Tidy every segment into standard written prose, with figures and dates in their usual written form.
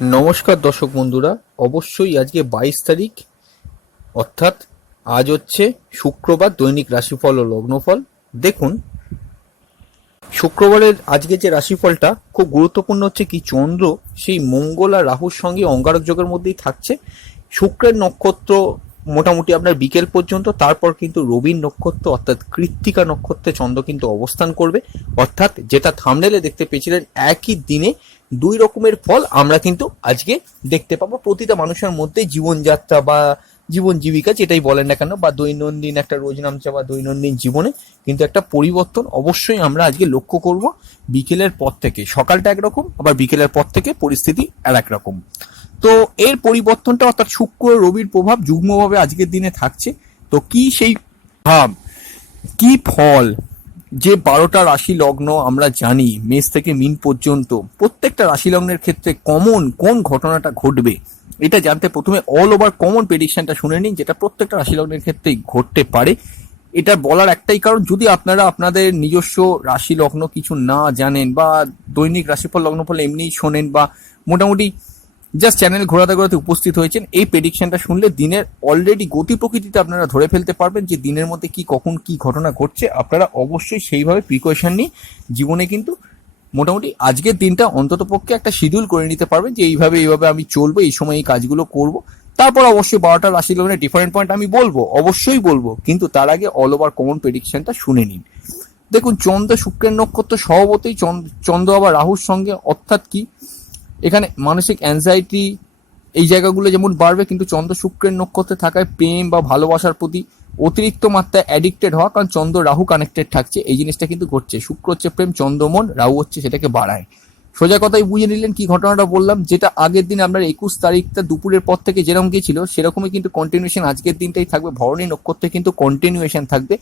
নমস্কার দর্শক বন্ধুরা, অবশ্যই আজকে 22 তারিখ, অর্থাৎ আজ হচ্ছে শুক্রবার। দৈনিক রাশিফল ও লগ্নফল দেখুন। শুক্রবারের আজকে যে রাশিফলটা খুব গুরুত্বপূর্ণ হচ্ছে কি, চন্দ্র সেই মঙ্গল আর রাহুর সঙ্গে অঙ্গারক যোগের মধ্যেই থাকছে। শুক্রের নক্ষত্র মোটামুটি আপনার বিকেল পর্যন্ত, তারপর কিন্তু রবির নক্ষত্র অর্থাৎ কৃত্তিকা নক্ষত্রে চন্দ্র কিন্তু অবস্থান করবে। অর্থাৎ যেটা থাম্বনেলে দেখতে পেয়েছিলেন, একই দিনে দুই রকমের ফল আমরা কিন্তু আজকে দেখতে পাবো। প্রতিটা মানুষের মধ্যে জীবনযাত্রা বা জীবন জীবিকা যেটাই বলেন না কেন, বা দৈনন্দিন একটা রোজ নামচা বা দৈনন্দিন জীবনে কিন্তু একটা পরিবর্তন অবশ্যই আমরা আজকে লক্ষ্য করব। বিকেলের পর থেকে সকালটা একরকম, আবার বিকেলের পর থেকে পরিস্থিতি আর এক রকম। তো এর পরিবর্তনটা অর্থাৎ শুক্র রবির প্রভাব যুগ্মভাবে আজকের দিনে থাকছে। তো কি সেই ভাব, কি ফল, যে 12টা রাশি লগ্ন আমরা জানি মেষ থেকে মিন পর্যন্ত, প্রত্যেকটা রাশি লগ্নের ক্ষেত্রে কমন কোন ঘটনাটা ঘটবে এটা জানতে প্রথমে অল ওভার কমন প্রেডিকশনটা শুনে নিন, যেটা প্রত্যেকটা রাশি লগ্নের ক্ষেত্রেই ঘটতে পারে। এটা বলার একটাই কারণ, যদি আপনারা আপনাদের নিজস্ব রাশি লগ্ন কিছু না জানেন বা দৈনিক রাশিফল লগ্নফল এমনিই শোনেন বা মোটামুটি জাস্ট চ্যানেল ঘোরাতে ঘোরাতে উপস্থিত হয়েছেন, এই প্রেডিকশনটা শুনলে দিনের অলরেডি গতি প্রকৃতিতে আপনারা ধরে ফেলতে পারবেন যে দিনের মধ্যে কি কখন কি ঘটনা ঘটছে। আপনারা অবশ্যই সেইভাবে প্রিকশন নিয়ে জীবনে কিন্তু মোটামুটি আজকের দিনটা অন্তত পক্ষে একটা শিডিউল করে নিতে পারবেন যে এইভাবে আমি চলবো, এই সময় এই কাজগুলো করব। তারপর অবশ্যই 12টা রাশি লগ্নের ডিফারেন্ট পয়েন্ট আমি বলবো, অবশ্যই বলবো, কিন্তু তার আগে অল ওভার কমন প্রেডিকশনটা শুনে নিন। দেখুন, চন্দ্র শুক্রের নক্ষত্র স্বভাবতই চন্দ্র আবার রাহুর সঙ্গে, অর্থাৎ কি এখানে মানসিক অ্যাংজাইটি এই জায়গাগুলো যেমন বাড়বে, কিন্তু চন্দ্র শুক্রের নক্ষত্রে থাকায় প্রেম বা ভালোবাসার প্রতি অতিরিক্ত মাত্রায় অ্যাডিক্টেড হওয়া, কারণ চন্দ্র রাহু কানেক্টেড থাকছে, এই জিনিসটা কিন্তু ঘটছে। শুক্র হচ্ছে প্রেম, চন্দ্রমন, রাহু হচ্ছে সেটাকে বাড়ায়। সোজা কথাই বুঝে নিলেন কি ঘটনাটা বললাম, যেটা আগের দিন আপনার 21 তারিখটা দুপুরের পর থেকে যেরকম গিয়েছিল সেরকমই কিন্তু কন্টিনিউশন আজকের দিনটাই থাকবে। ভরণী নক্ষত্রে কিন্তু কন্টিনিউশন থাকবে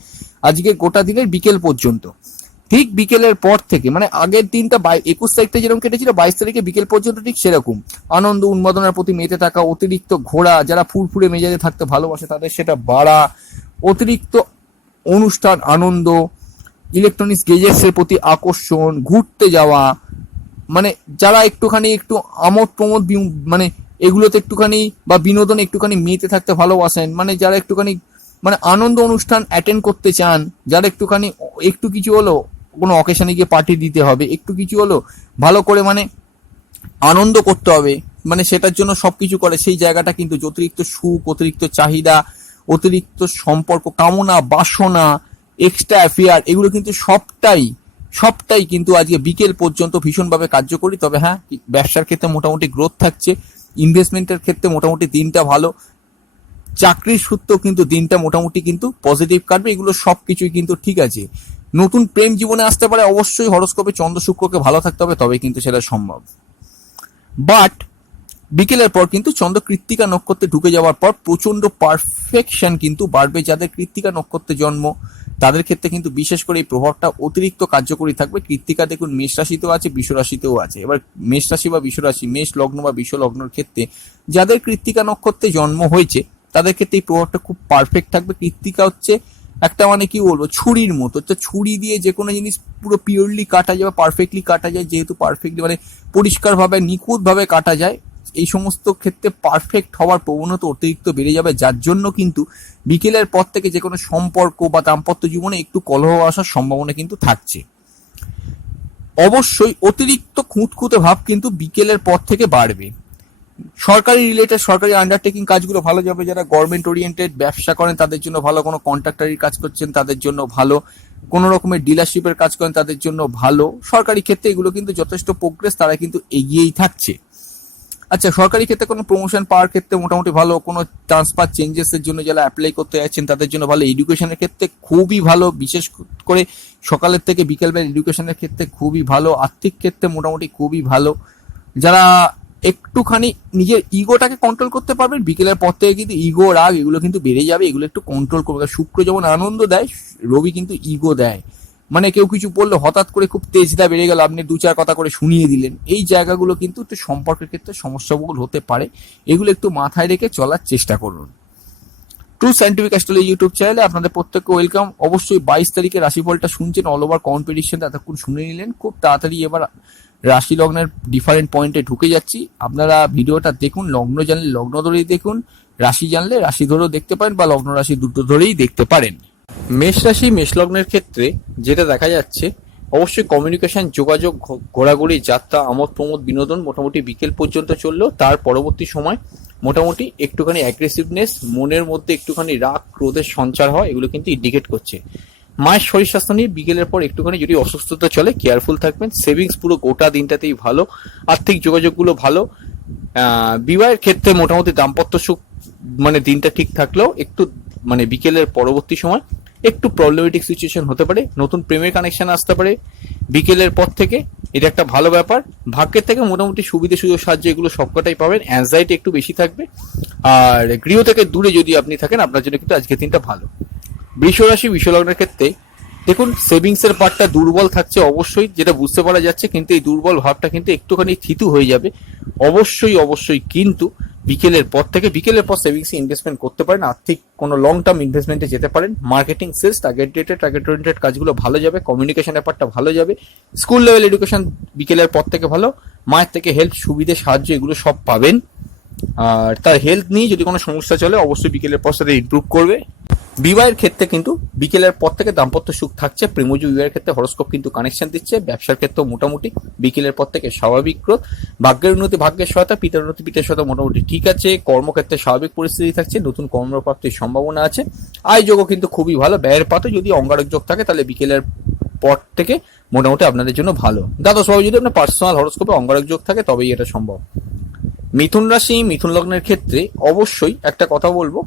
আজকে গোটা দিনের বিকেল পর্যন্ত। ঠিক বিকেলের পর থেকে, মানে আগের দিনটা 21 তারিখটা যেরকম কেটেছিল, 22 তারিখে বিকেল পর্যন্ত ঠিক সেরকম আনন্দ উন্মাদনার প্রতি মেতে থাকা, অতিরিক্ত ঘোরা, যারা ফুরফুরে মেজাজে থাকতে ভালোবাসে তাদের সেটা বাড়া, অতিরিক্ত অনুষ্ঠান আনন্দ, ইলেকট্রনিক্স গেজেটসের প্রতি আকর্ষণ, ঘুরতে যাওয়া, মানে যারা একটু আমোদ প্রমোদ মানে এগুলোতে একটুখানি বা বিনোদন একটুখানি মেতে থাকতে ভালোবাসেন, মানে যারা একটুখানি মানে আনন্দ অনুষ্ঠান অ্যাটেন্ড করতে চান, যারা একটুখানি একটু কিছু হলো কোনো অকেশনে গিয়ে পার্টি দিতে হবে, একটু কিছু হলো ভালো করে মানে আনন্দ করতে হবে, মানে সেটার জন্য সবকিছু করে, সেই জায়গাটা কিন্তু অতিরিক্ত সুখ, অতিরিক্ত চাহিদা, অতিরিক্ত সম্পর্ক কামনা বাসনা, এক্সট্রা অ্যাফেয়ার, এগুলো কিন্তু সবটাই কিন্তু আজকে বিকেল পর্যন্ত ভীষণভাবে কার্যকরী। তবে হ্যাঁ, ব্যবসার ক্ষেত্রে মোটামুটি গ্রোথ থাকছে, ইনভেস্টমেন্টের ক্ষেত্রে মোটামুটি দিনটা ভালো, চাকরির সূত্র কিন্তু দিনটা মোটামুটি কিন্তু পজিটিভ কাটবে, এগুলো সবকিছুই কিন্তু ঠিক আছে। নতুন প্রেম জীবনে আসতে পারে, অবশ্যই হরস্কোপে চন্দ্র শুক্রকে ভালো থাকতে হবে, তবে কিন্তু সেটা সম্ভব। বাট বিকেলের পর কিন্তু চন্দ্র কৃত্তিকা নক্ষত্রে ঢুকে যাওয়ার পর প্রচন্ড পারফেকশন কিন্তু বাড়বে। যাদের কৃত্তিকা নক্ষত্রে জন্ম তাদের ক্ষেত্রে কিন্তু বিশেষ করে এই প্রভাবটা অতিরিক্ত কার্যকরী থাকবে। কৃত্তিকা দেখুন মেষ রাশিতেও আছে, বৃষ রাশিতেও আছে। এবার মেষ রাশি বা বৃষ রাশি, মেষ লগ্ন বা বৃষ লগ্নের ক্ষেত্রে যাদের কৃত্তিকা নক্ষত্রে জন্ম হয়েছে তাদের ক্ষেত্রে এই প্রভাবটা খুব পারফেক্ট থাকবে। কৃত্তিকা হচ্ছে একটা মানে কি বলবো, ছুরির মতো, তো ছুরি দিয়ে যে কোনো জিনিস পুরো পিওরলি কাটা যায় বা পারফেক্টলি কাটা যায়, যেহেতু পারফেক্টলি মানে পরিষ্কারভাবে নিখুঁতভাবে কাটা যায়, এই সমস্ত ক্ষেত্রে পারফেক্ট হওয়ার প্রবণতা অতিরিক্ত বেড়ে যাবে, যার জন্য কিন্তু বিকেলের পর থেকে যে কোনো সম্পর্ক বা দাম্পত্য জীবনে একটু কলহ আসার সম্ভাবনা কিন্তু থাকছে। অবশ্যই অতিরিক্ত খুঁতখুঁতে ভাব কিন্তু বিকেলের পর থেকে বাড়বে। সরকারি রিলেটেড সরকারি আন্ডারটেকিং কাজগুলো ভালো যাবে, যারা গভর্নমেন্ট ওরিয়েন্টেড ব্যবসা করেন তাদের জন্য ভালো, কোনো কন্ট্রাক্টারির কাজ করছেন তাদের জন্য ভালো, কোনো রকমের ডিলারশিপের কাজ করেন তাদের জন্য ভালো। সরকারি ক্ষেত্রে এগুলো কিন্তু যথেষ্ট প্রোগ্রেস, তারা কিন্তু এগিয়েই থাকছে। আচ্ছা, সরকারি ক্ষেত্রে কোনো প্রমোশন পাওয়ার ক্ষেত্রে মোটামুটি ভালো, কোনো ট্রান্সফার চেঞ্জেস এর জন্য যারা অ্যাপ্লাই করতে যাচ্ছেন তাদের জন্য ভালো, এডুকেশনের ক্ষেত্রে খুবই ভালো, বিশেষ করে সকালের থেকে বিকেলবেলা এডুকেশনের ক্ষেত্রে খুবই ভালো, আর্থিক ক্ষেত্রে মোটামুটি খুবই ভালো। যারা একটুখানি নিজের ইগোটাকে কন্ট্রোল করতে পারবেন, বিকেলের পর থেকে কিন্তু ইগো রাগ এগুলো কিন্তু বেড়ে যাবে, এগুলো একটু কন্ট্রোল করবে। শুক্র যেমন আনন্দ দেয়, রবি কিন্তু ইগো দেয়, মানে কেউ কিছু বললে হঠাৎ করে খুব তেজটা বেড়ে গেল, আপনি দু চার কথা করে শুনিয়ে দিলেন, এই জায়গাগুলো কিন্তু একটু সম্পর্কের ক্ষেত্রে সমস্যাবহুল হতে পারে, এগুলো একটু মাথায় রেখে চলার চেষ্টা করুন। ট্রু সাইন্টিফিক অ্যাস্ট্রোলজি ইউটিউব চ্যানেলে আপনাদের প্রত্যেককে ওয়েলকাম। অবশ্যই 22 তারিখের রাশিফলটা শুনছেন, অল ওভার কমন প্রেডিকশন এতক্ষণ শুনে নিলেন, খুব তাড়াতাড়ি এবার রাশি লগ্নের ডিফারেন্ট পয়েন্টে ঢুকে যাচ্ছি। আপনারা ভিডিওটা দেখুন, লগ্ন জানলে লগ্ন ধরেই দেখুন, রাশি জানলে রাশি ধরেও দেখতে পারেন বা লগ্ন রাশি দুটো ধরেই দেখতে পারেন। মেষ রাশি মেষ লগ্নের ক্ষেত্রে যেটা দেখা যাচ্ছে, অবশ্যই কমিউনিকেশন, যোগাযোগ, ঘোরাঘুরি, যাত্রা, আমোদ প্রমোদ, বিনোদন মোটামুটি বিকেল পর্যন্ত চললেও তার পরবর্তী সময় মোটামুটি একটুখানি অ্যাগ্রেসিভনেস, মনের মধ্যে একটুখানি রাগ ক্রোধের সঞ্চার হয়, এগুলো কিন্তু ইন্ডিকেট করছে। মায়ের শরীর স্বাস্থ্য নিয়ে বিকেলের পর একটুখানি যদি অসুস্থতা চলে কেয়ারফুল থাকবেন। সেভিংস পুরো গোটা দিনটাতেই ভালো, আর্থিক যোগাযোগগুলো ভালো। বিবাহের ক্ষেত্রে মোটামুটি দাম্পত্য সুখ মানে দিনটা ঠিক থাকলেও একটু মানে বিকেলের পরবর্তী সময় একটু প্রবলেমেটিক সিচুয়েশন হতে পারে, নতুন প্রেমের কানেকশন আসতে পারে বিকেলের পর থেকে, এটা একটা ভালো ব্যাপার। ভাগ্যের থেকে মোটামুটি সুবিধা সুযোগ সাহায্য এগুলো সবকটাই পাবেন। অ্যাংজাইটি একটু বেশি থাকবে, আর গৃহ থেকে দূরে যদি আপনি থাকেন আপনার জন্য কিন্তু আজকের দিনটা ভালো। বৃষ রাশি বৃষ লগ্নের ক্ষেত্রে দেখুন, সেভিংস এর পার্টটা দুর্বল থাকছে অবশ্যই, যেটা বুঝতে পারা যাচ্ছে, কিন্তু এই দুর্বল ভাবটা কিন্তু একটুখানি থিতু হয়ে যাবে অবশ্যই। কিন্তু বিকেলের পর সেভিংস ইনভেস্টমেন্ট করতে পারেন, আর্থিক কোনো লং টার্ম ইনভেস্টমেন্টে যেতে পারেন। মার্কেটিং, সেলস, টার্গেট ওরিয়েন্টেড কাজগুলো ভালো যাবে, কমিউনিকেশন ব্যাপারটা ভালো যাবে। স্কুল লেভেল এডুকেশন বিকেলের পর থেকে ভালো, মায়ের থেকে হেল্প, সুবিধে, সাহায্য এগুলো সব পাবেন। আর তার হেলথ নিয়ে যদি কোনো সমস্যা চলে অবশ্যই বিকেলের পর সাথে ইমপ্রুভ করবে। বিবাহের ক্ষেত্রে কিন্তু বিকেলের পর থেকে দাম্পত্য সুখ থাকছে। প্রেমজ বিবাহের ক্ষেত্রে হরস্কোপ কিন্তু কানেকশন দিচ্ছে। ব্যবসার ক্ষেত্রেও মোটামুটি বিকেলের পর থেকে স্বাভাবিক গ্রোথ। ভাগ্যের উন্নতি, ভাগ্যের সহায়তা, পিতার উন্নতি, পিতার সহায়তা মোটামুটি ঠিক আছে। কর্মক্ষেত্রে স্বাভাবিক পরিস্থিতি থাকছে, নতুন কর্মপ্রাপ্তির সম্ভাবনা আছে। আয় যোগও কিন্তু খুবই ভালো। ব্যয়ের পাতে যদি অঙ্গারক যোগ থাকে তাহলে বিকেলের পর থেকে মোটামুটি আপনাদের জন্য ভালো। দ্বাদশভাবে যদি আপনার পার্সোনাল হরস্কোপে অঙ্গারক যোগ থাকে তবেই এটা সম্ভব। মিথুন রাশি মিথুন লগ্নের ক্ষেত্রে অবশ্যই একটা কথা বলবো,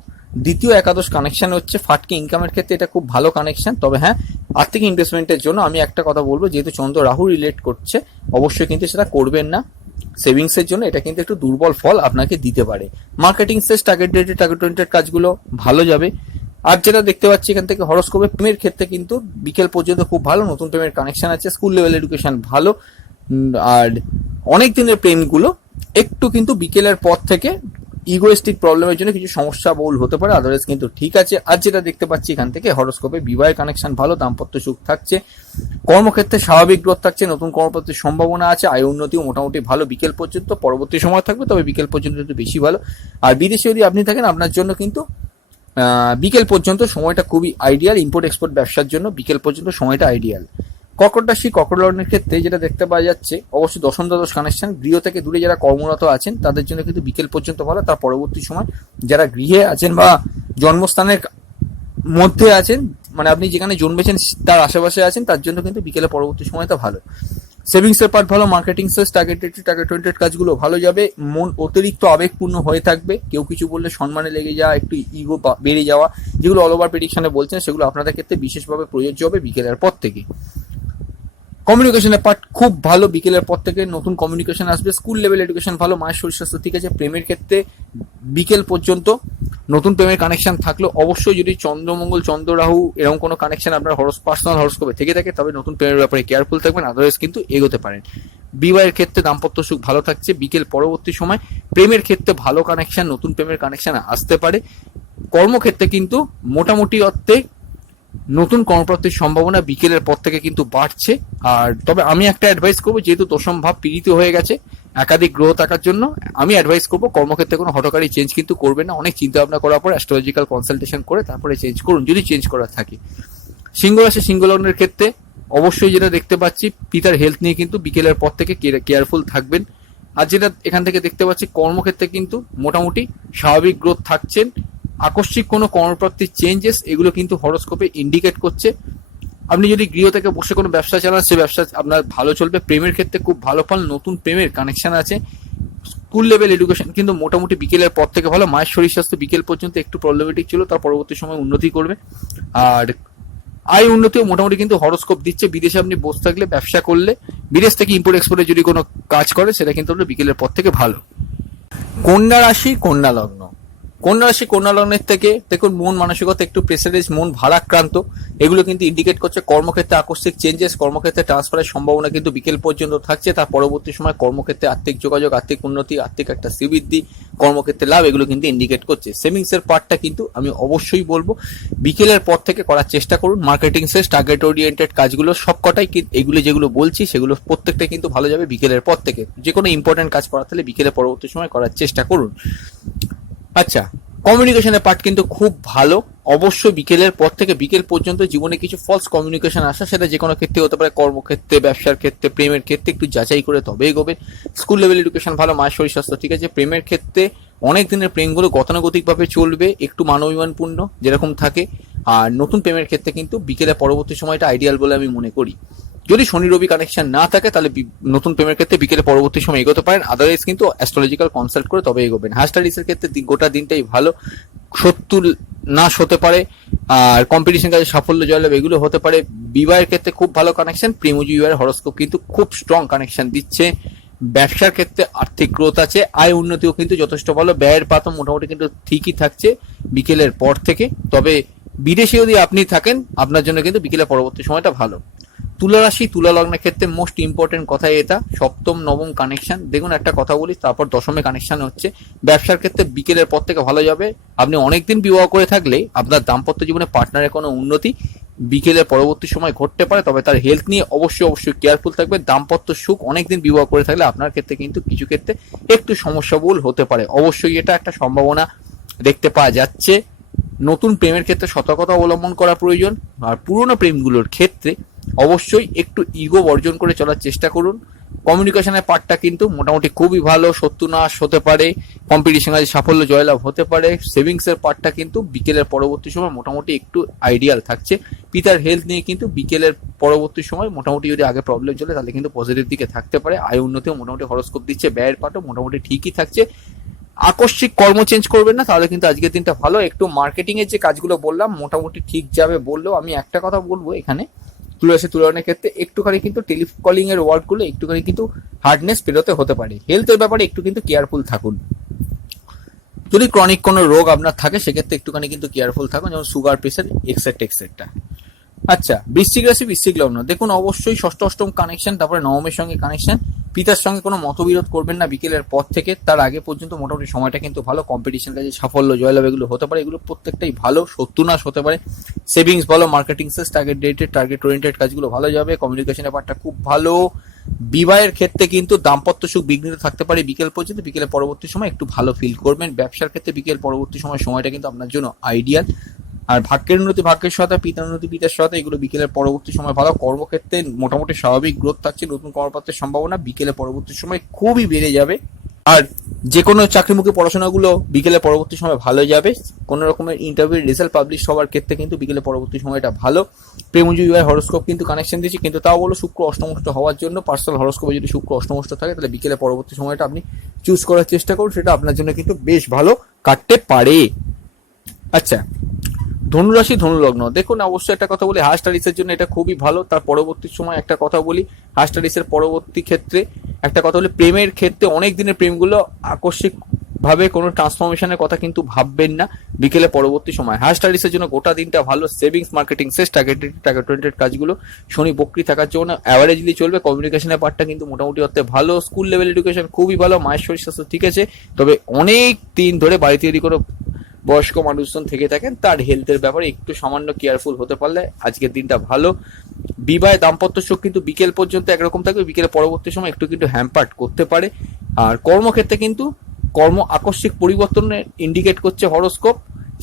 দ্বিতীয় একাদশ কানেকশন হচ্ছে ফাটকে ইনকামের ক্ষেত্রে এটা খুব ভালো কানেকশন। তবে হ্যাঁ, আর্থিক ইনভেস্টমেন্টের জন্য আমি একটা কথা বলবো, যেহেতু চন্দ্র রাহু রিলেট করছে অবশ্যই কিন্তু সেটা করবেন না। সেভিংস এর জন্য এটা কিন্তু একটু দুর্বল ফল আপনাকে দিতে পারে। মার্কেটিং, সেলস, টার্গেট ওরিয়েন্টেড কাজগুলো ভালো যাবে। আর যেটা দেখতে পাচ্ছি এখান থেকে হরস্কোপে প্রেমের ক্ষেত্রে কিন্তু বিকেল পর্যন্ত খুব ভালো, নতুন প্রেমের কানেকশন আছে। স্কুল লেভেল এডুকেশন ভালো, আর অনেক দিনের প্রেমগুলো একটু কিন্তু বিকেলের পর থেকে ইগোয়েস্টিক প্রবলেমের জন্য কিছু সমস্যা বহুল হতে পারে, আদারওয়াইজ কিন্তু ঠিক আছে। আর যেটা দেখতে পাচ্ছি এখান থেকে হরস্কোপে বিবাহের কানেকশন ভালো, দাম্পত্য সুখ থাকছে, কর্মক্ষেত্রে স্বাভাবিক গ্রোথ থাকছে, নতুন কর্মপ্রাপ্তির সম্ভাবনা আছে, আয় উন্নতিও মোটামুটি ভালো বিকেল পর্যন্ত। পরবর্তী সময় থাকবে, তবে বিকেল পর্যন্ত একটু বেশি ভালো। আর বিদেশে যদি আপনি থাকেন আপনার জন্য কিন্তু বিকেল পর্যন্ত সময়টা খুবই আইডিয়াল। ইম্পোর্ট এক্সপোর্ট ব্যবসার জন্য বিকেল পর্যন্ত সময়টা আইডিয়াল। কর্কট রাশি কর্কট লগ্নের ক্ষেত্রে যেটা দেখতে পাওয়া যাচ্ছে, অবশ্যই দশম দ্বাদশ কানেকশন। গৃহ থেকে দূরে যারা কর্মরত আছেন তাদের জন্য কিন্তু বিকেল পর্যন্ত ভালো। তার পরবর্তী সময় যারা গৃহে আছেন বা জন্মস্থানের মধ্যে আছেন, মানে আপনি যেখানে জন্মেছেন তার আশেপাশে আছেন, তার জন্য কিন্তু বিকেলের পরবর্তী সময়টা ভালো। সেভিংস এর পার্ট ভালো, মার্কেটিং, সেলস, টার্গেট ওরিয়েন্টেড কাজগুলো ভালো যাবে। মন অতিরিক্ত আবেগপূর্ণ হয়ে থাকবে, কেউ কিছু বললে সম্মানে লেগে যাওয়া, একটু ইগো বেড়ে যাওয়া, যেগুলো অল ওভার প্রেডিকশনে বলছেন সেগুলো আপনাদের ক্ষেত্রে বিশেষভাবে প্রযোজ্য হবে বিকেলের পর থেকে। কমিউনিকেশনের পার্ট খুব ভালো, বিকেলের পর থেকে নতুন কমিউনিকেশন আসবে। স্কুল লেভেল এডুকেশন ভালো, মায়ের শরীর স্বাস্থ্য ঠিক আছে। প্রেমের ক্ষেত্রে বিকেল পর্যন্ত নতুন প্রেমের কানেকশন থাকলো অবশ্যই, যদি চন্দ্রমঙ্গল, চন্দ্র রাহু এরকম কোনো কানেকশন আপনার পার্সোনাল হরস্কোপে থেকে থাকে তবে নতুন প্রেমের ব্যাপারে কেয়ারফুল থাকবেন, আদারওয়াইজ কিন্তু এগোতে পারেন। বিবাহের ক্ষেত্রে দাম্পত্য সুখ ভালো থাকছে। বিকেল পরবর্তী সময় প্রেমের ক্ষেত্রে ভালো কানেকশন, নতুন প্রেমের কানেকশন আসতে পারে। কর্মক্ষেত্রে কিন্তু মোটামুটি অর্থে নতুন কর্মপ্রাপ্তির সম্ভাবনা বিকেলের পর থেকে কিন্তু বাড়ছে। আর তবে আমি একটা অ্যাডভাইস করবো, যেহেতু দশম ভাব পীড়িত হয়ে গেছে একাধিক গ্রহ থাকার জন্য, আমি অ্যাডভাইস করবো কর্মক্ষেত্রে কোনো হঠকারী চেঞ্জ কিন্তু করবেন না। অনেক চিন্তা ভাবনা করার পর অ্যাস্ট্রোলজিক্যাল কনসালটেশন করে তারপরে চেঞ্জ করুন যদি চেঞ্জ করার থাকে। সিংহ রাশি সিংহ লগ্নের ক্ষেত্রে অবশ্যই যেটা দেখতে পাচ্ছি, পিতার হেলথ নিয়ে কিন্তু বিকেলের পর থেকে কেয়ারফুল থাকবেন। আর যেটা এখান থেকে দেখতে পাচ্ছি, কর্মক্ষেত্রে কিন্তু মোটামুটি স্বাভাবিক গ্রোথ থাকছেন। আকস্মিক কোনো কর্মপ্রাপ্তির চেঞ্জেস এগুলো কিন্তু হরস্কোপে ইন্ডিকেট করছে। আপনি যদি গৃহ থেকে বসে কোনো ব্যবসা চালান সে ব্যবসা আপনার ভালো চলবে। প্রেমের ক্ষেত্রে খুব ভালো ফল, নতুন প্রেমের কানেকশন আছে। স্কুল লেভেল এডুকেশন কিন্তু মোটামুটি বিকেলের পর থেকে ভালো। মায়ের শরীর স্বাস্থ্য বিকেল পর্যন্ত একটু প্রবলেমেটিক ছিল, তার পরবর্তী সময় উন্নতি করবে। আর আয় উন্নতিও মোটামুটি কিন্তু হরস্কোপ দিচ্ছে। বিদেশে আপনি বসে থাকলে, ব্যবসা করলে, বিদেশ থেকে ইম্পোর্ট এক্সপোর্টে যদি কোনো কাজ করে সেটা কিন্তু বিকেলের পর থেকে ভালো। কন্যা রাশি কন্যা লগ্ন কন্যা রাশি কন্যা লগ্নের থেকে দেখুন মন মানসিকতা একটু প্রেসারাইজ, মন ভারাক্রান্ত, এগুলো কিন্তু ইন্ডিকেট করছে কর্মক্ষেত্রে আকস্মিক চেঞ্জেস, কর্মক্ষেত্রে ট্রান্সফারের সম্ভাবনা কিন্তু বিকেল পর্যন্ত থাকছে। তার পরবর্তী সময় কর্মক্ষেত্রে আর্থিক যোগাযোগ, আর্থিক উন্নতি, আর্থিক একটা শ্রীবৃদ্ধি, কর্মক্ষেত্রে লাভ, এগুলো কিন্তু ইন্ডিকেট করছে। সেভিংস এর পার্টটা কিন্তু আমি অবশ্যই বলবো বিকেলের পর থেকে করার চেষ্টা করুন। মার্কেটিং সেলস, টার্গেট ওরিয়েন্টেড কাজগুলো সবকটাই এগুলো যেগুলো বলছি সেগুলো প্রত্যেকটা কিন্তু ভালো যাবে বিকেলের পর থেকে। যে কোনো ইম্পর্টেন্ট কাজ করাতে হলে বিকেলের পরবর্তী সময় করার চেষ্টা করুন। আচ্ছা, কমিউনিকেশনের পার্ট কিন্তু খুব ভালো। অবশ্যই বিকেলের পর থেকে বিকেল পর্যন্ত জীবনে কিছু ফলস কমিউনিকেশন আসা, সেটা যে কোনো ক্ষেত্রে হতে পারে, কর্মক্ষেত্রে, ব্যবসার ক্ষেত্রে, প্রেমের ক্ষেত্রে একটু যাচাই করে তবে এগোবেন। স্কুল লেভেল এডুকেশন ভালো, মায়ের শরীর স্বাস্থ্য ঠিক আছে। প্রেমের ক্ষেত্রে অনেক দিনের প্রেমগুলো গতানুগতিকভাবে চলবে, একটু মানবিমানপূর্ণ যেরকম থাকে। আর নতুন প্রেমের ক্ষেত্রে কিন্তু বিকেলের পরবর্তী সময়টা আইডিয়াল বলে আমি মনে করি। যদি শনি রবি কানেকশন না থাকে তাহলে নতুন প্রেমের ক্ষেত্রে বিকেলে পরবর্তী সময় এগোতে পারেন, আদারওয়াইজ কিন্তু অ্যাস্ট্রোলজিক্যাল কনসাল্ট করে তবে এগোবেন। হাস্টাডিসের ক্ষেত্রে গোটা দিনটাই ভালো, শত্রু নাশ হতে পারে, আর কম্পিটিশন কাজে সাফল্য জয়লাভ এগুলো হতে পারে। বিবাহের ক্ষেত্রে খুব ভালো কানেকশন, প্রেমজি বিবাহের হরস্কোপ কিন্তু খুব স্ট্রং কানেকশন দিচ্ছে। ব্যবসার ক্ষেত্রে আর্থিক গ্রোথ আছে, আয় উন্নতিও কিন্তু যথেষ্ট ভালো। ব্যয়ের পাতও মোটামুটি কিন্তু ঠিকই থাকছে বিকেলের পর থেকে। তবে বিদেশে যদি আপনি থাকেন আপনার জন্য কিন্তু বিকেলের পরবর্তী সময়টা ভালো। তুলা রাশি তুলা লগ্নের ক্ষেত্রে মোস্ট ইম্পর্টেন্ট কথা এটা, সপ্তম নবম কানেকশন। দেখুন একটা কথা বলি, তারপর দশমে কানেকশন হচ্ছে। ব্যবসার ক্ষেত্রে বিকেলের পর থেকে ভালো যাবে। আপনি অনেকদিন বিবাহ করে থাকলে আপনার দাম্পত্য জীবনে পার্টনারের কোনো উন্নতি বিকেলের পরবর্তী সময় ঘটতে পারে, তবে তার হেলথ নিয়ে অবশ্যই কেয়ারফুল থাকবে। দাম্পত্য সুখ অনেকদিন বিবাহ করে থাকলে আপনার ক্ষেত্রে কিন্তু কিছু ক্ষেত্রে একটু সমস্যাবহুল হতে পারে, অবশ্যই এটা একটা সম্ভাবনা দেখতে পাওয়া যাচ্ছে। নতুন প্রেমের ক্ষেত্রে সতর্কতা অবলম্বন করা প্রয়োজন। আর পুরনো প্রেমগুলোর ক্ষেত্রে অবশ্যই একটু ইগো বর্জন করে চলার চেষ্টা করুন। কমিউনিকেশনের পার্টটা কিন্তু মোটামুটি খুবই ভালো, শত্রু নাশ হতে পারে, কম্পিটিশন কাজে সাফল্য জয়লাভ হতে পারে। সেভিংস এর পার্টটা কিন্তু বিকেলের পরবর্তী সময় মোটামুটি একটু আইডিয়াল থাকছে। পিতার হেলথ নিয়ে কিন্তু বিকেলের পরবর্তী সময় মোটামুটি যদি আগে প্রবলেম চলে তাহলে কিন্তু পজিটিভ দিকে থাকতে পারে। আয় উন্নতিও মোটামুটি হরস্কোপ দিচ্ছে, ব্যয়ের পার্টও মোটামুটি ঠিকই থাকছে। আকস্মিক কর্ম চেঞ্জ করবেন না, তাহলে কিন্তু আজকের দিনটা ভালো। একটু মার্কেটিং এর যে কাজগুলো বললাম মোটামুটি ঠিক যাবে বললেও আমি একটা কথা বলবো এখানে, তুলারাশি তুলনার ক্ষেত্রে একটুখানি কিন্তু টেলিকলিং এর ওয়ার্ড গুলো একটুখানি কিন্তু হার্ডনেস পেরোতে হতে পারে। হেলথের ব্যাপারে একটু কিন্তু কেয়ারফুল থাকুন। যদি ক্রনিক কোনো রোগ আপনার থাকে সেক্ষেত্রে একটুখানি কিন্তু কেয়ারফুল থাকুন, যেমন সুগার, প্রেসার, এক্সেট্রা। আচ্ছা, বৃশ্চিক রাশি বৃশ্চিক লগ্ন, দেখুন অবশ্যই ষষ্ঠ অষ্টম কানেকশন, তারপরে নবমের সঙ্গে কানেকশন। পিতার সঙ্গে কোনো মতবিরোধ করবেন না বিকেলের পর থেকে, তার আগে পর্যন্ত মোটামুটি সময়টা কিন্তু ভালো। কম্পিটিশন কাজে সাফল্য জয়লাভ এগুলো হতে পারে, এগুলো প্রত্যেকটাই ভালো, শত্রুনাশ হতে পারে। সেভিংস ভালো, মার্কেটিং সেলস, টার্গেট ওরিয়েন্টেড কাজগুলো ভালো যাবে। কমিউনিকেশনের ব্যাপারটা খুব ভালো। বিবাহের ক্ষেত্রে কিন্তু দাম্পত্য সুখ বিঘ্নিত থাকতে পারে বিকেল পর্যন্ত, বিকেলের পরবর্তী সময় একটু ভালো ফিল করবেন। ব্যবসার ক্ষেত্রে বিকেল পরবর্তী সময়টা কিন্তু আপনার জন্য আইডিয়াল। আর ভাগ্যের উন্নতি ভাগ্যের সহায়তা, পিতার উন্নতি পিতার সহায়তা, এগুলো বিকেলের পরবর্তী সময় ভালো। কর্মক্ষেত্রে মোটামুটি স্বাভাবিক গ্রোথ থাকছে, নতুন কর্মপ্রাপ্তির সম্ভাবনা বিকেলের পরবর্তী সময় খুবই বেড়ে যাবে। আর যে কোনো চাকরিমুখী পড়াশোনাগুলো বিকেলের পরবর্তী সময় ভালো যাবে। কোনো রকমের ইন্টারভিউ রেজাল্ট পাবলিশ হওয়ার ক্ষেত্রে কিন্তু বিকেলের পরবর্তী সময়টা ভালো। প্রেমজীবী হরস্কোপ কিন্তু কানেকশন দিয়েছি, কিন্তু তাও বলো শুক্র অষ্টমষ্ট হওয়ার জন্য পার্সোনাল হরস্কোপে যদি শুক্র অষ্টমষ্ট থাকে তাহলে বিকেলের পরবর্তী সময়টা আপনি চুজ করার চেষ্টা করুন, সেটা আপনার জন্য কিন্তু বেশ ভালো কাটতে পারে। আচ্ছা, ধনুরাশি ধনুলগ্ন, দেখুন অবশ্যই একটা কথা বলি, হায়ার স্টাডিজের জন্য এটা খুবই ভালো। তার পরবর্তী সময় একটা কথা বলি, হায়ার স্টাডিজের পরবর্তী ক্ষেত্রে একটা কথা বলি, প্রেমের ক্ষেত্রে অনেক দিনের প্রেমগুলো আকস্মিক ভাবে কোনো ট্রান্সফরমেশনের কথা কিন্তু ভাববেন না বিকেলে পরবর্তী সময়। হায়ার স্টাডিজের জন্য গোটা দিনটা ভালো। Savings, marketing sales, target oriented কাজগুলো শনি বক্রি থাকার জন্য অ্যাভারেজলি চলবে। কমিউনিকেশনের পার্টটা কিন্তু মোটামুটি অর্থে ভালো। স্কুল লেভেল এডুকেশন খুবই ভালো। মায়ের শরীর স্বাস্থ্য ঠিক আছে, তবে অনেক দিন ধরে বাড়িতে যদি কোনো বয়স্ক মানুষজন থেকে থাকেন তার হেলথের ব্যাপারে একটু সামান্য কেয়ারফুল হতে পারলে আজকের দিনটা ভালো। বিবাহে দাম্পত্য সুখ কিন্তু বিকেল পর্যন্ত একরকম থাকবে, বিকেলের পরবর্তী সময় একটু কিন্তু হ্যাম্পার্ট করতে পারে। আর কর্মক্ষেত্রে কিন্তু কর্ম আকস্মিক পরিবর্তনের ইন্ডিকেট করছে হরোস্কোপ।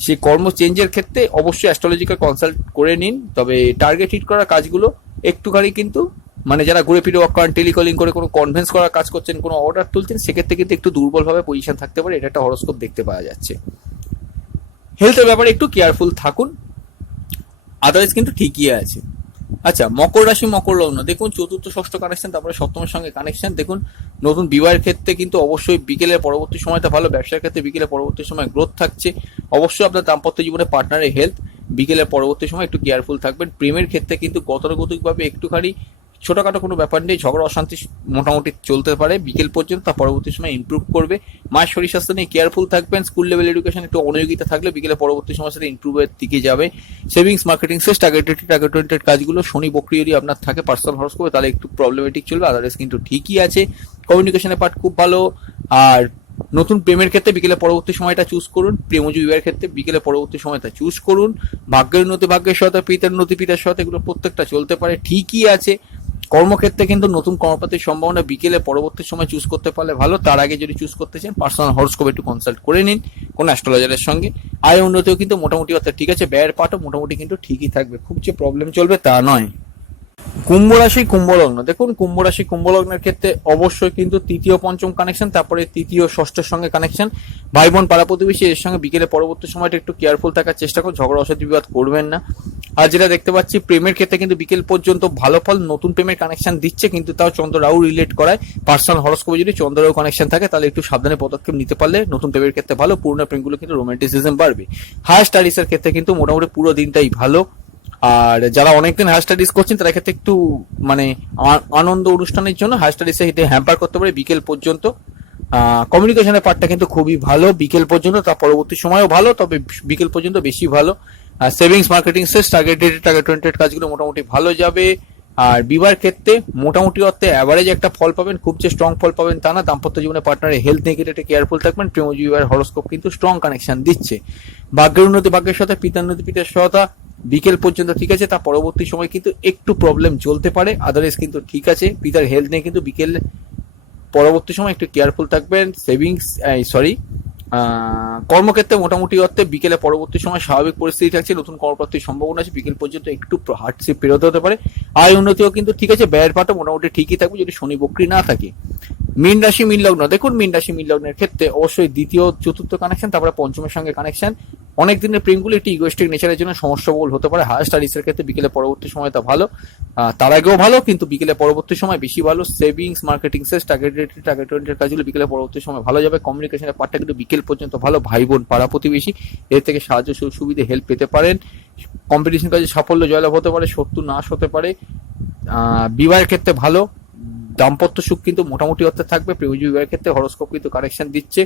সেই কর্ম চেঞ্জের ক্ষেত্রে অবশ্যই অ্যাস্ট্রোলজিক্যাল কনসাল্ট করে নিন, তবে টার্গেট হিট করা কাজগুলো একটুখানি কিন্তু মানে যারা ঘুরে ফিরে ওয়ার্ক করেন, টেলিকলিং করে কোনো কনভেন্স করার কাজ করছেন, কোনো অর্ডার তুলছেন, সেক্ষেত্রে কিন্তু একটু দুর্বলভাবে পজিশন থাকতে পারে, এটা একটা হরোস্কোপ দেখতে পাওয়া যাচ্ছে। হেলথের ব্যাপারে একটু কেয়ারফুল থাকুন, আদারওয়াইজ কিন্তু ঠিকই আছে। আচ্ছা, মকর রাশি মকর লগ্ন, দেখুন চতুর্থ ষষ্ঠ কানেকশন, তারপরে সপ্তমের সঙ্গে কানেকশন। দেখুন নতুন বিবাহের ক্ষেত্রে কিন্তু অবশ্যই বিকেলের পরবর্তী সময়টা ভালো। ব্যবসার ক্ষেত্রে বিকেলের পরবর্তী সময় গ্রোথ থাকছে। অবশ্যই আপনার দাম্পত্য জীবনে পার্টনারের হেলথ বিকেলের পরবর্তী সময় একটু কেয়ারফুল থাকবেন। প্রেমের ক্ষেত্রে কিন্তু গতানুগতিকভাবে একটুখানি ছোটখাটো কোনো ব্যাপার নেই, ঝগড়া অশান্তি মোটামুটি চলতে পারে বিকেল পর্যন্ত, তার পরবর্তী সময় ইমপ্রুভ করবে। মায়ের শরীর স্বাস্থ্য নিয়ে কেয়ারফুল থাকবেন। স্কুল লেভেল এডুকেশন একটু অনিয়োগিতা থাকলে বিকেলে পরবর্তী সময় সাথে ইমপ্রুভের দিকে যাবে। সেভিংস, মার্কেটিং, সেলস, টার্গেটেড কাজগুলো শনি বক্রি যদি আপনার থাকে পার্সোনাল হরোস্কোপে, তাহলে একটু প্রবলেমেটিক চলবে, আদারওয়াইজ কিন্তু ঠিকই আছে। কমিউনিকেশনের পার্ট খুব ভালো। আর নতুন প্রেমের ক্ষেত্রে বিকেলে পরবর্তী সময়টা চুজ করুন। প্রেমজ বিবাহের ক্ষেত্রে বিকেলে পরবর্তী সময়টা চুজ করুন। ভাগ্যের উন্নতি, ভাগ্যের সহায়তা, পিতার উন্নতি, পিতার সহায়তা, এগুলো প্রত্যেকটা চলতে পারে, ঠিকই আছে। কর্মক্ষেত্রে কিন্তু নতুন কর্মপ্রাপ্তির সম্ভাবনা বিকেলে পরবর্তী সময় চুজ করতে পারলে ভালো। তার আগে যদি চুজ করতে চান পার্সোনাল হরোস্কোপ একটু কনসাল্ট করে নিন কোন অ্যাস্ট্রোলজারের সঙ্গে। আয় উন্নতিও কিন্তু মোটামুটি অর্থাৎ ঠিক আছে। ব্যয়ের পাটও মোটামুটি কিন্তু ঠিকই থাকবে, খুব যে প্রবলেম চলবে তা নয়। কুম্ভ রাশি, কুম্ভ লগ্ন, দেখুন কুম্ভ রাশি কুম্ভ লগ্নের ক্ষেত্রে অবশ্যই কিন্তু তৃতীয় পঞ্চম কানেকশন, তারপরে তৃতীয় ষষ্ঠের সঙ্গে কানেকশন। ভাই বোন পাড়া প্রতিবেশী এর সঙ্গে বিকেলে পরবর্তী সময়টা একটু কেয়ারফুল থাকার চেষ্টা করুন, ঝগড়া অশান্তি বিবাদ করবেন না। আর যেটা দেখতে পাচ্ছি প্রেমের ক্ষেত্রে কিন্তু বিকেল পর্যন্ত ভালো ফল, নতুন প্রেমের কানেকশন দিচ্ছে, কিন্তু তাও চন্দ্র রাহু রিলেট করায়। পার্সোনাল হরোস্কোপে যদি চন্দ্র রাহু কানেকশন থাকে তাহলে একটু সাবধানে পদক্ষেপ নিতে পারলে নতুন প্রেমের ক্ষেত্রে ভালো। পুরনো প্রেমগুলো কিন্তু রোমান্টিসিজম বাড়বে। হায়ার স্টাডিজের ক্ষেত্রে কিন্তু মোটামুটি পুরো দিনটাই ভালো। আর যারা অনেকদিন হায়ার স্টাডিজ করছেন তাদের ক্ষেত্রে একটু মানে আনন্দ অনুষ্ঠানের জন্য হায়ার স্টাডিজে হ্যাম্পার করতে পারে বিকেল পর্যন্ত। কমিউনিকেশনের পার্টটা কিন্তু খুবই ভালো বিকেল পর্যন্ত, তার পরবর্তী সময়ও ভালো, তবে বিকেল পর্যন্ত বেশি ভালো। সেভিংস, মার্কেটিং, সেলস, টার্গেটেড কাজগুলো মোটামুটি ভালো যাবে। আর বিবাহের ক্ষেত্রে মোটামুটি অর্থে অ্যাভারেজ একটা ফল পাবেন, খুব যে স্ট্রং ফল পাবেন তা না। দাম্পত্য জীবনে পার্টনারের হেলথ নিয়ে একটু কেয়ারফুল থাকবেন। প্রেমজ বিবাহের হরোস্কোপ কিন্তু স্ট্রং কানেকশন দিচ্ছে। ভাগ্যের উন্নতি, ভাগ্যের সহায়তা, পিতার উন্নতি, পিতার সহায়তা বিকেল পর্যন্ত ঠিক আছে, তার পরবর্তী সময় কিন্তু একটু প্রবলেম চলতে পারে, আদারওয়াইজ কিন্তু ঠিক আছে। পিতার হেলথ নিয়ে কিন্তু বিকেল পরবর্তী সময় একটু কেয়ারফুল থাকবেন। কর্মক্ষেত্রে মোটামুটি অর্থে বিকেলে পরবর্তী সময় স্বাভাবিক পরিস্থিতি থাকছে, নতুন কর্মপ্রাপ্তির সম্ভাবনা আছে, বিকেল পর্যন্ত একটু হার্ডশিপ পেরোতে হতে পারে। আয় উন্নতিও কিন্তু ঠিক আছে, ব্যয়ের পাটও মোটামুটি ঠিকই থাকবে যদি শনি বক্রি না থাকে। মীন রাশি মীন লগ্ন, দেখুন মীন রাশি মীন লগ্নের ক্ষেত্রে অবশ্যই দ্বিতীয় চতুর্থ কানেকশন, তারপরে পঞ্চমের সঙ্গে কানেকশন। অনেক দিনের প্রেমগুলো একটি ইগোয়েস্টিক নেচারের জন্য সমস্যাবহুল হতে পারে। হায়ার স্টাডিজের ক্ষেত্রে বিকেলে পরবর্তী সময়টা ভালো, তার আগেও ভালো, কিন্তু বিকেলে পরবর্তী সময় বেশি ভালো। সেভিংস, মার্কেটিং, সেলস, টার্গেটেড কাজগুলো বিকেলে পরবর্তী সময় ভালো যাবে। কমিউনিকেশনের পার্টটা কিন্তু বিকেল পর্যন্ত ভালো। ভাই বোন পাড়া প্রতিবেশী এর থেকে সাহায্য সুবিধে হেল্প পেতে পারেন। কম্পিটিশন কাজে সাফল্য জয়লাভ হতে পারে, শত্রু নাশ হতে পারে। বিবাহের ক্ষেত্রে ভালো, দাম্পত্য সুখ কিন্তু মোটামুটি অর্থে থাকবে। প্রেমজ বিবাহের ক্ষেত্রে হরোস্কোপ কিন্তু কানেকশন দিচ্ছে।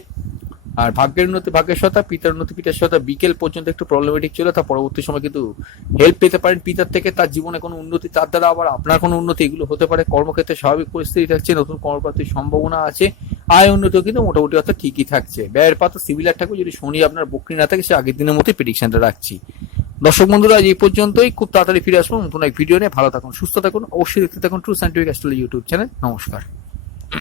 আর ভাগ্যের উন্নতি, ভাগ্যের সহায়তা, পিতার উন্নতি, পিতার সহায়তা বিকেল পর্যন্ত একটু প্রবলেমেটিক ছিল, তার পরবর্তী সময় কিন্তু হেল্প পেতে পারেন পিতার থেকে। তার জীবনে কোনো উন্নতি, তার দ্বারা আবার আপনার কোনো উন্নতি, এগুলো হতে পারে। কর্মক্ষেত্রে স্বাভাবিক পরিস্থিতি থাকছে, নতুন কর্মপ্রাপ্তির সম্ভাবনা আছে। আয় উন্নতিও কিন্তু মোটামুটি অর্থে ঠিকই থাকছে। ব্যয়ের পাতা সিমিলার থাকবে, যদি শনি আপনার বক্রি না থাকে সে আগের দিনের মতোই প্রেডিকশনটা রাখছি। দর্শক বন্ধুরা আজ এই পর্যন্তই, খুব তাড়াতাড়ি ফিরে আসবো নতুন এক ভিডিও নিয়ে। ভালো থাকুন, সুস্থ থাকুন, অবশ্যই দেখতে থাকুন true scientific astrology YouTube channel. নমস্কার।